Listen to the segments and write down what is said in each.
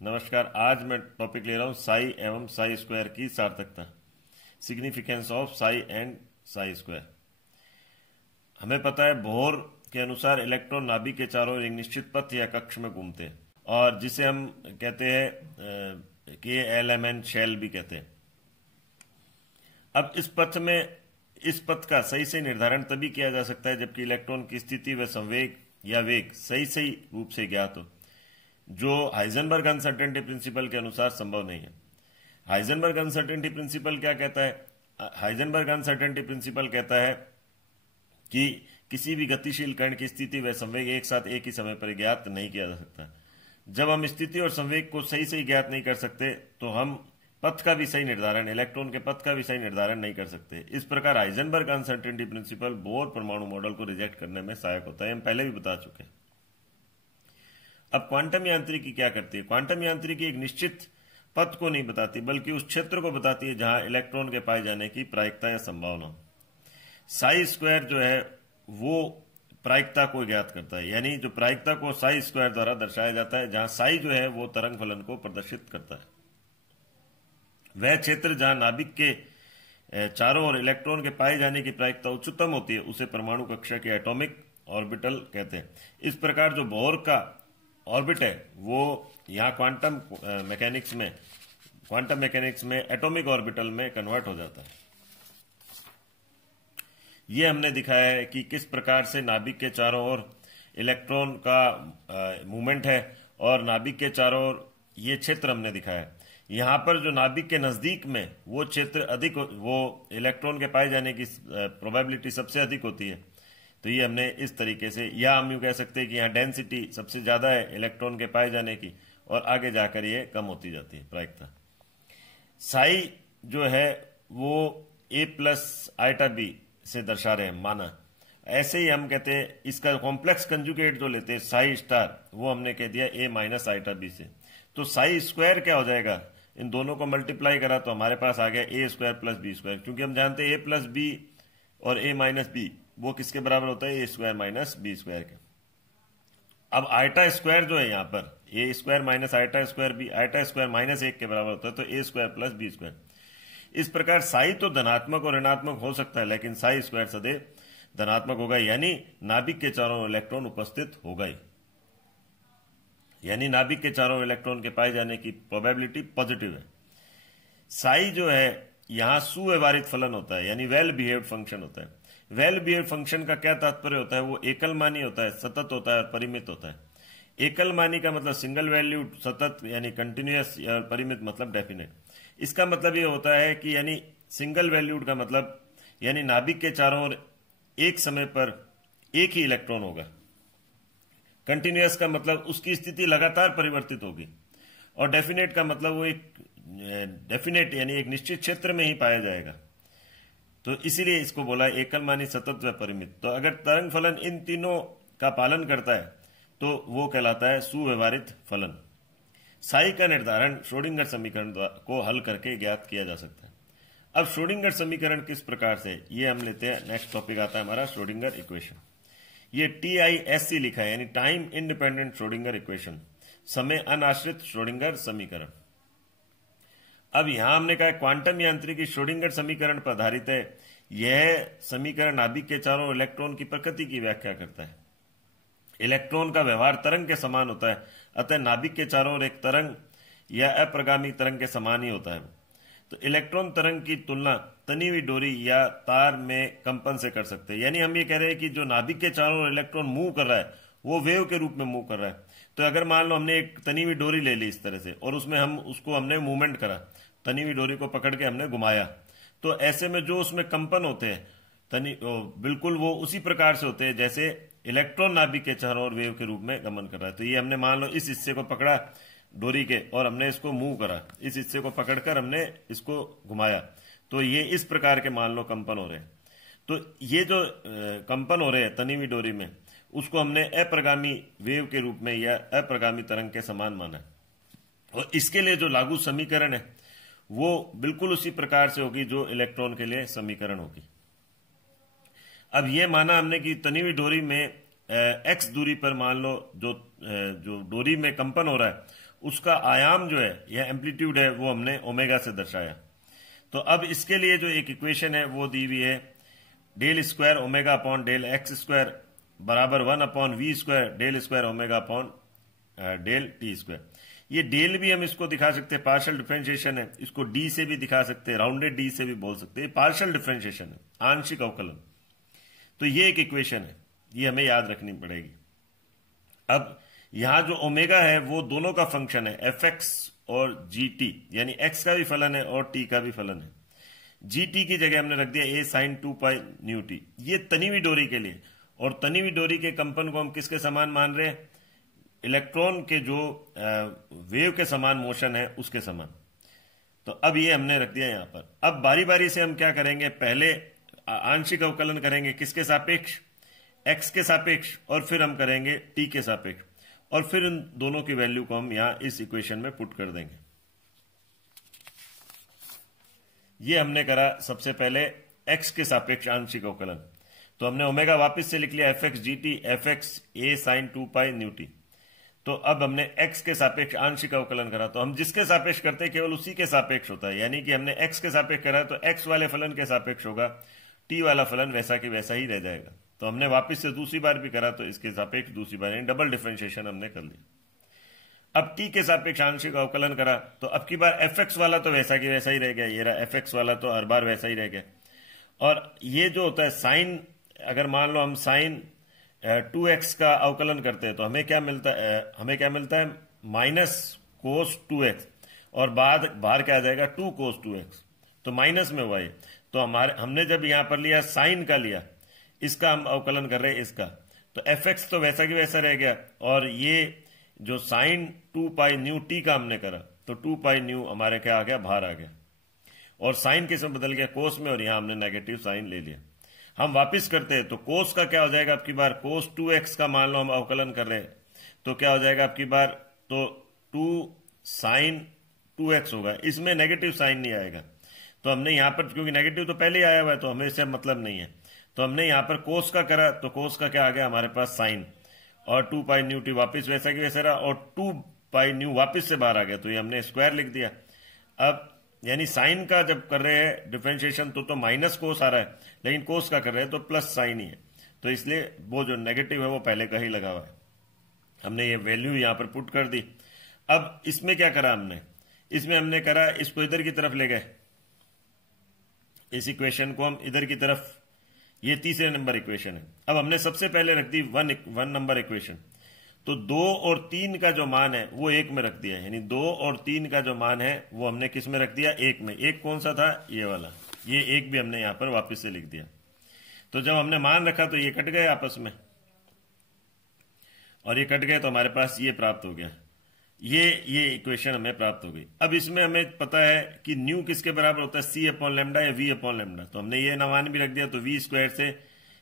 नमस्कार। आज मैं टॉपिक ले रहा हूं साई एवं साई स्क्वायर की सार्थकता, significance of Sai and Sai square. हमें पता है बोहर के अनुसार इलेक्ट्रॉन नाभिक के चारों ओर एक निश्चित पथ या कक्ष में घूमते हैं और जिसे हम कहते हैं के एल एम एन शेल भी कहते हैं। अब इस पथ का सही से निर्धारण तभी किया जा सकता है जबकि इलेक्ट्रॉन की स्थिति व संवेग या वेग सही रूप से ज्ञात हो, जो हाइजेनबर्ग अनसर्टेनिटी प्रिंसिपल के अनुसार संभव नहीं है। हाइजेनबर्ग अनसर्टेनिटी प्रिंसिपल क्या कहता है? हाइजेनबर्ग अनसर्टेनिटी प्रिंसिपल कहता है कि किसी भी गतिशील कण की स्थिति व संवेग एक साथ एक ही समय पर ज्ञात नहीं किया जा सकता। जब हम स्थिति और संवेग को सही ज्ञात नहीं कर सकते तो हम पथ का भी सही निर्धारण, इलेक्ट्रॉन के पथ का भी सही निर्धारण नहीं कर सकते। इस प्रकार हाइजेनबर्ग अनसर्टेनिटी प्रिंसिपल बोर परमाणु मॉडल को रिजेक्ट करने में सहायक होता है। हम पहले भी बता चुके हैं। अब क्वांटम यांत्रिकी क्या करती है? क्वांटम यांत्रिकी एक निश्चित पथ को नहीं बताती बल्कि उस क्षेत्र को बताती है जहां इलेक्ट्रॉन के पाए जाने की प्रायिकता या संभावना। साई स्क्वायर जो है वो प्रायिकता को ज्ञात करता है, यानी जो प्रायिकता को साई स्क्वायर द्वारा दर्शाया जाता है, जहां साई जो है वो तरंग फलन को प्रदर्शित करता है। वह क्षेत्र जहां नाभिक के चारों ओर इलेक्ट्रॉन के पाए जाने की प्रायिकता उच्चतम होती है उसे परमाणु कक्षा के एटॉमिक ऑर्बिटल कहते हैं। इस प्रकार जो बोहर का ऑर्बिट है वो यहां क्वांटम मैकेनिक्स में एटॉमिक ऑर्बिटल में कन्वर्ट हो जाता है। ये हमने दिखाया है कि किस प्रकार से नाभिक के चारों ओर इलेक्ट्रॉन का मूवमेंट है और नाभिक के चारों ओर ये क्षेत्र हमने दिखाया है। यहां पर जो नाभिक के नजदीक में वो क्षेत्र अधिक, वो इलेक्ट्रॉन के पाए जाने की प्रोबेबिलिटी सबसे अधिक होती है। तो ये हमने इस तरीके से, या हम यूं कह सकते हैं कि यहाँ डेंसिटी सबसे ज्यादा है इलेक्ट्रॉन के पाए जाने की और आगे जाकर ये कम होती जाती है प्रायिकता। साई जो है वो a प्लस आइटा बी से दर्शा रहे हैं माना। ऐसे ही हम कहते हैं इसका कॉम्प्लेक्स कंजुगेट जो लेते हैं साई स्टार, वो हमने कह दिया a माइनस आइटा बी से। तो साई स्क्वायर क्या हो जाएगा? इन दोनों को मल्टीप्लाई करा तो हमारे पास आ गया a square plus B square, क्योंकि हम जानते हैं a प्लस बी और a माइनस बी वो किसके बराबर होता है? a square minus B square के। अब आइटा स्क्वायर जो है यहां पर a square minus iota square B, iota square minus 1 के बराबर होता है, तो a square plus B square. इस प्रकार साई तो धनात्मक और ऋणात्मक हो सकता है लेकिन साई स्क्वायर सदैव धनात्मक होगा, यानी नाभिक के चारों ओर इलेक्ट्रॉन उपस्थित होगा ही, यानी नाभिक के चारों इलेक्ट्रॉन के पाए जाने की प्रोबेबिलिटी पॉजिटिव है। साई जो है यहां सुव्यवहारित फलन होता है, यानी वेल बिहेव्ड फंक्शन होता है। वेल बिहेव्ड फंक्शन का क्या तात्पर्य होता है? वो एकलमानी होता है, सतत होता है और परिमित होता है। एकलमानी का मतलब सिंगल वैल्यूड, सतत यानी कंटिन्यूअस, या परिमित मतलब डेफिनेट। इसका मतलब ये होता है कि यानी सिंगल वैल्यूड का मतलब यानी नाभिक के चारों ओर एक समय पर एक ही इलेक्ट्रॉन होगा। कंटिन्यूअस का मतलब उसकी स्थिति लगातार परिवर्तित होगी, और डेफिनेट का मतलब वो एक डेफिनेट यानी एक निश्चित क्षेत्र में ही पाया जाएगा। तो इसीलिए इसको बोला एकलमानी, सतत व परिमित। तो अगर तरंग फलन इन तीनों का पालन करता है तो वो कहलाता है सुव्यवहारित फलन। साई का निर्धारण श्रोडिंगर समीकरण को हल करके ज्ञात किया जा सकता है। अब श्रोडिंगर समीकरण किस प्रकार से, ये हम लेते हैं। नेक्स्ट टॉपिक आता है हमारा श्रोडिंगर इक्वेशन। ये TISC लिखा है, यानी टाइम इंडिपेंडेंट श्रोडिंगर इक्वेशन, समय अनाश्रित श्रोडिंगर समीकरण। अब यहां हमने कहा क्वांटम यांत्रिकी श्रोडिंगर समीकरण पर आधारित है। यह समीकरण नाभिक के चारों इलेक्ट्रॉन की प्रकृति की व्याख्या करता है। इलेक्ट्रॉन का व्यवहार तरंग के समान होता है, अतः नाभिक के चारों ओर एक तरंग या अप्रगामी तरंग के समान ही होता है। तो इलेक्ट्रॉन तरंग की तुलना तनी हुई डोरी या तार में कंपन से कर सकते हैं, यानी हम ये कह रहे हैं कि जो नाभिक के चारों ओर इलेक्ट्रॉन मूव कर रहा है वो वेव के रूप में मूव कर रहा है। तो अगर मान लो हमने एक तनी हुई डोरी ले ली इस तरह से और उसमें हमने मूवमेंट करा, तनी हुई डोरी को पकड़ के हमने घुमाया, तो ऐसे में जो उसमें कंपन होते हैं बिल्कुल वो उसी प्रकार से होते हैं जैसे इलेक्ट्रॉन नाभिक के चारों ओर वेव के रूप में गमन कर रहा है। तो ये हमने मान लो इस हिस्से को पकड़ा डोरी के और हमने इसको मूव करा, इस हिस्से को पकड़कर हमने इसको घुमाया, तो ये इस प्रकार के मान लो कंपन हो रहे हैं। तो ये जो कंपन हो रहे हैं तनी हुई डोरी में, उसको हमने अप्रगामी वेव के रूप में या अप्रगामी तरंग के समान माना है। और इसके लिए जो लागू समीकरण है वो बिल्कुल उसी प्रकार से होगी जो इलेक्ट्रॉन के लिए समीकरण होगी। अब ये माना हमने कि तनी हुई डोरी में x दूरी पर मान लो जो डोरी में कंपन हो रहा है उसका आयाम जो है या एम्पलीट्यूड है वो हमने ओमेगा से दर्शाया। तो अब इसके लिए जो एक इक्वेशन है वो दी हुई है del square omega upon del X square बराबर 1 upon V square del square omega upon del T square. ये डेल भी हम इसको दिखा सकते हैं पार्शियल डिफरेंशिएशन है, इसको डी से भी दिखा सकते हैं, राउंडेड डी से भी बोल सकते हैं, पार्शियल डिफरेंशिएशन है, आंशिक अवकलन। तो ये एक इक्वेशन है, ये हमें याद रखनी पड़ेगी। अब यहां जो ओमेगा है वो दोनों का फंक्शन है, एफ एक्स और जी टी, यानी एक्स का भी फलन है और टी का भी फलन है। जी टी की जगह हमने रख दिया ए साइन 2 पाई न्यू टी, ये तनी हुई डोरी के लिए। और तनी हुई डोरी के कंपन को हम किसके समान मान रहे हैं? इलेक्ट्रॉन के जो वेव के समान मोशन है उसके समान। तो अब ये हमने रख दिया यहां पर। अब बारी बारी से हम क्या करेंगे, पहले आंशिक अवकलन करेंगे किसके सापेक्ष? एक्स के सापेक्ष, और फिर हम करेंगे टी के सापेक्ष, और फिर इन दोनों की वैल्यू को हम यहां इस इक्वेशन में पुट कर देंगे। ये हमने करा सबसे पहले एक्स के सापेक्ष आंशिक अवकलन। तो हमने ओमेगा वापस से लिख लिया F X G T F X A sine 2 pi nu T. तो अब हमने x के सापेक्ष आंशिक अवकलन करा, तो हम जिसके सापेक्ष करते हैं केवल उसी के सापेक्ष होता है, यानी कि हमने x के सापेक्ष करा तो x वाले फलन के सापेक्ष होगा, t वाला फलन वैसा कि वैसा ही रह जाएगा। तो हमने वापस से दूसरी बार भी करा तो इसके सापेक्ष दूसरी बार, डबल डिफरेंशिएशन हमने कर लिया। अब t के सापेक्ष आंशिक अवकलन करा तो अब की बार fx वाला तो वैसा कि वैसा ही रह गया, ये रहा fx वाला तो हर बार वैसा ही रह गया। और ये जो होता है साइन, अगर मान लो हम साइन 2x का अवकलन करते हैं तो हमें क्या मिलता है माइनस कोस 2x, और बाहर क्या आ जाएगा 2 कोस 2x, तो माइनस में हुआ ये। तो हमने जब यहां पर लिया साइन का लिया, इसका हम अवकलन कर रहे हैं इसका, तो fx तो वैसा कि वैसा रह गया, और ये जो साइन 2 पाई न्यू टी का हमने करा तो 2 पाई न्यू हमारे क्या आ गया, बाहर आ गया, और साइन किस में बदल गया, कोस में, और यहां हमने नेगेटिव साइन ले लिया। हम वापस करते हैं तो कोस का क्या हो जाएगा आपकी बार, कोस 2x का मान लो हम अवकलन कर रहे हैं तो क्या हो जाएगा आपकी बार, तो 2 साइन 2x होगा, इसमें नेगेटिव साइन नहीं आएगा। तो हमने यहां पर, क्योंकि नेगेटिव तो पहले ही आया हुआ है तो हमें इससे मतलब नहीं है, तो हमने यहां पर कोस का करा तो कोस का क्या आ गया हमारे पास साइन, और 2 पाई न्यू टी वापिस वैसा कि वैसा रहा, और 2 पाई न्यू वापिस से बाहर आ गया, तो ये हमने स्क्वायर लिख दिया। अब यानी साइन का जब कर रहे हैं डिफरेंशिएशन तो माइनस कोस आ रहा है, लेकिन कोस का कर रहे हैं तो प्लस साइन ही है, तो इसलिए वो जो नेगेटिव है वो पहले का ही लगा हुआ है। हमने ये वैल्यू यहां पर पुट कर दी। अब इसमें क्या करा हमने, इसमें हमने करा इसको इधर की तरफ ले गए, इस इक्वेशन को हम इधर की तरफ, ये तीसरे नंबर इक्वेशन है। अब हमने सबसे पहले रख दी वन नंबर इक्वेशन, तो 2 और 3 का जो मान है वो 1 में रख दिया, यानी 2 और 3 का जो मान है वो हमने किस में रख दिया, 1 में। 1 कौन सा था, ये वाला, ये 1 भी हमने यहां पर वापस से लिख दिया। तो जब हमने मान रखा तो ये कट गए आपस में, और ये कट गए तो हमारे पास ये प्राप्त हो गया, ये इक्वेशन हमें प्राप्त हो गई। अब इसमें हमें पता है कि न्यू किसके बराबर होता है, सी अपॉन लेमडा या वी अपॉन लेमडा, तो हमने ये मान भी रख दिया, तो वी स्क्वायर से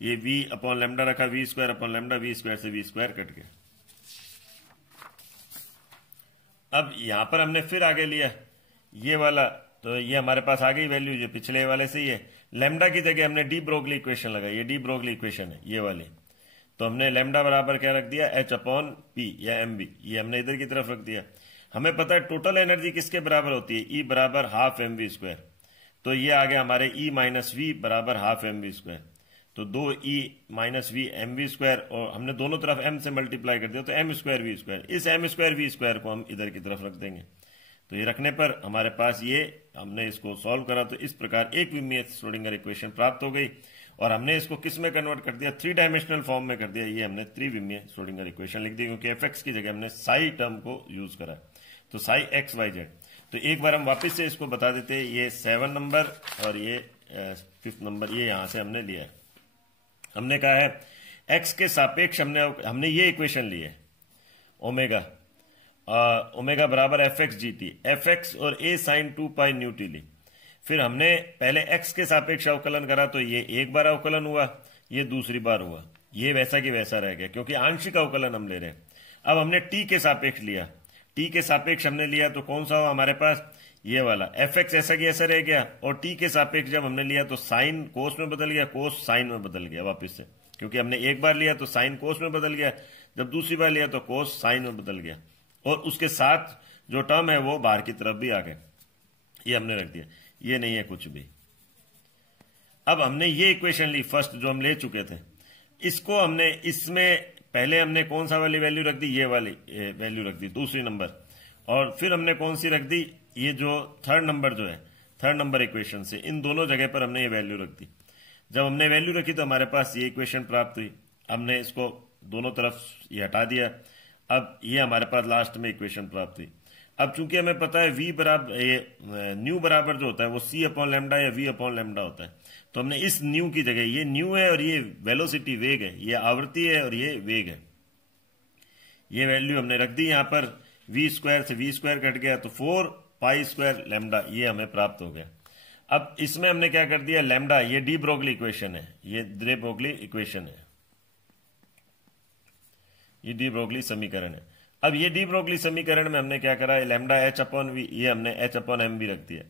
ये वी अपॉन लेमडा रखा, V square upon lambda, V square से वी स्क्वायर कट गया। अब यहां पर हमने फिर आगे लिया ये वाला, तो ये हमारे पास आ गई वैल्यू जो पिछले वाले से ही है। लेमडा की जगह हमने डी ब्रोगली इक्वेशन लगाई, ये डी ब्रोगली इक्वेशन है ये वाली, तो हमने लेमडा बराबर क्या रख दिया, एच अपॉन पी या एम बी, ये हमने इधर की तरफ रख दिया। हमें पता है टोटल एनर्जी किसके बराबर होती है, ई बराबर हाफ एम वी स्क्वायर, तो ये आ गया हमारे ई माइनस वी बराबर हाफ एम वी स्क्वायर, तो 2 E minus V M V square, और हमने दोनों तरफ एम से मल्टीप्लाई कर दिया तो एम स्क्वायर वी स्क्वायर। इस एम स्क्वायर वी स्क्वायर को हम इधर की तरफ रख देंगे, तो ये रखने पर हमारे पास ये, हमने इसको सॉल्व करा तो इस प्रकार एक विमीय श्रोडिंगर इक्वेशन प्राप्त हो गई, और हमने इसको किस में कन्वर्ट कर दिया, 3 डायमेंशनल फॉर्म में कर दिया। ये हमने त्रिविमीय श्रोडिंगर इक्वेशन लिख दी, क्योंकि एफ एक्स की जगह हमने साई टर्म को यूज करा, तो साई एक्स वाई जेड। तो एक बार हम वापस से इसको बता देते हैं, ये 7 नंबर और ये 5th नंबर, ये यहां से हमने लिया है। हमने कहा है x के सापेक्ष हमने ये इक्वेशन ली है, ओमेगा बराबर F X G T, F x और ए साइन 2 पाई न्यू टी ली। फिर हमने पहले x के सापेक्ष अवकलन करा, तो ये एक बार अवकलन हुआ, ये दूसरी बार हुआ, ये वैसा कि वैसा रह गया, क्योंकि आंशिक अवकलन हम ले रहे हैं। अब हमने t के सापेक्ष लिया, t के सापेक्ष हमने लिया तो कौन सा हुआ हमारे पास, ये वाला एफ एक्स ऐसा कि ऐसा रह गया, और t के सापेक्ष जब हमने लिया तो साइन कोस में बदल गया, कोस साइन में बदल गया वापस से, क्योंकि हमने एक बार लिया तो साइन कोस में बदल गया, जब दूसरी बार लिया तो कोस साइन में बदल गया। और उसके साथ जो टर्म है वो बाहर की तरफ भी आ गए, ये हमने रख दिया, ये नहीं है कुछ भी। अब हमने ये इक्वेशन ली फर्स्ट जो हम ले चुके थे, इसको हमने इसमें पहले हमने कौन सा वाली वैल्यू रख दी, ये वाली वैल्यू रख दी दूसरी नंबर, और फिर हमने कौन सी रख दी, ये जो थर्ड नंबर जो है, थर्ड नंबर इक्वेशन से इन दोनों जगह पर हमने ये वैल्यू रख दी। जब हमने वैल्यू रखी तो हमारे पास ये इक्वेशन प्राप्त हुई, हमने इसको दोनों तरफ ये हटा दिया, अब ये हमारे पास लास्ट में इक्वेशन प्राप्त हुई। अब चूंकि हमें पता है v बराबर ये न्यू बराबर जो होता है वो c अपॉन लेमडा या v अपॉन लेमडा होता है, तो हमने इस न्यू की जगह, ये न्यू है और ये वेलोसिटी वेग है, ये आवृत्ति है और ये वेग है, ये वैल्यू हमने रख दी यहां पर। v स्क्वायर से v स्क्वायर कट गया तो 4 पाई स्क्वायर लेमडा ये हमें प्राप्त हो गया। अब इसमें हमने क्या कर दिया, लेमडा ये डी ब्रोगली इक्वेशन है, ये डी ब्रोगली इक्वेशन है, ये डी ब्रोगली समीकरण है। अब ये डी ब्रोगली समीकरण में हमने क्या करा है, लेमडा एच अपॉन वी, ये हमने एच अपॉन एम भी रख दिया,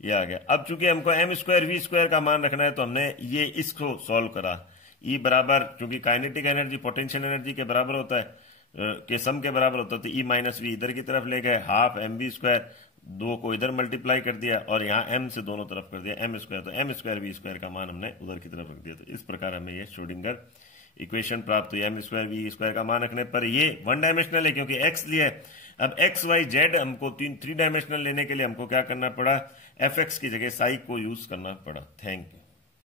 ये आ गया। अब चूंकि हमको एम स्क्वायर वी स्क्वायर का मान रखना है तो हमने ये इसको सॉल्व करा, ई बराबर, चूंकि काइनेटिक एनर्जी पोटेंशियल एनर्जी के बराबर होता है, के सम के बराबर होता है, तो ई माइनस वी इधर की तरफ ले गए, हाफ एम बी स्क्वायर, दो को इधर मल्टीप्लाई कर दिया और यहाँ एम से दोनों तरफ कर दिया एम स्क्वायर, तो एम स्क्वायर वी स्क्वायर का मान हमने उधर की तरफ रख दिया। तो इस प्रकार हमें ये श्रोडिंगर इक्वेशन प्राप्त हुई। एम स्क्वायर वी स्क्वायर का मान रखने पर ये वन डायमेंशनल है क्योंकि एक्स लिया है। अब एक्स वाई जेड हमको थ्री डायमेंशनल लेने के लिए हमको क्या करना पड़ा, एफ एक्स की जगह साई को यूज करना पड़ा। Thank you.